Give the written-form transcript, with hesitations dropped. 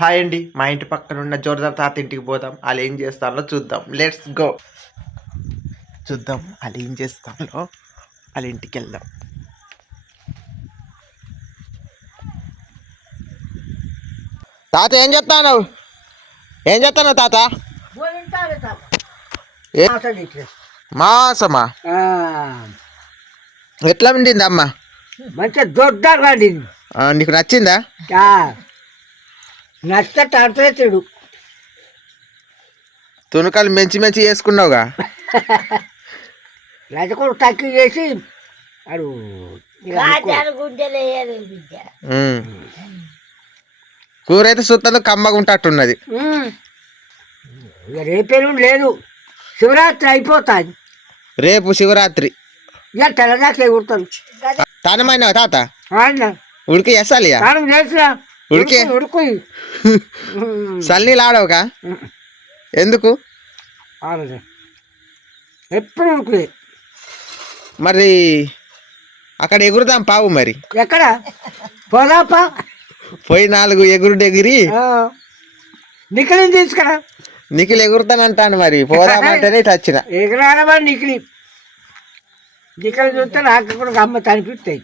Hi అండి, మా ఇంటి పక్కన ఉన్న జోర్దార్ తాత ఇంటికి పోదాం. వాళ్ళు ఏం చేస్తారో చూద్దాం. Let's go. చూద్దాం వాళ్ళు ఏం చేస్తారో. వాళ్ళ ఇంటికి వెళ్దాం. తాత ఏం చెప్తాను? ఏం చెప్తాను తాత? మాసమా? ఎట్లా ఉండింది అమ్మ? మంచిగా దొడ్డారు వాడింది. నీకు నచ్చిందా? నచ్చడు తునకాలు మంచి మంచి చేసుకున్నావుగా. లజకుడు తక్కువ చేసి అడు కూర అయితే సుత్తందుకు కమ్మగా ఉంటట్టున్నది. ఇక రేపేను లేదు, శివరాత్రి అయిపోతుంది. రేపు శివరాత్రి ఇక తెల్లదాకా ఎగురుతాను. తానమైనా తాత ఉడికి వేసాలి. ఉడికి ఉడుకు సల్నీళ్ళు ఆడవుగా? ఎందుకు? ఎప్పుడు ఉడుకులే. మరి అక్కడ ఎగురుదాం పావు. మరి ఎక్కడ పోదాపా? పోయి 4 ఎగురుడు ఎగిరి నిఖిలిని తీసుకురా. నిఖిల్ ఎగురుతానంటాను. మరి పోదామంటేనే ఇటు వచ్చిన. ఎగురాడమా నిఖిలి చూస్తే నాకు కూడా అమ్మ తనిపిస్తాయి.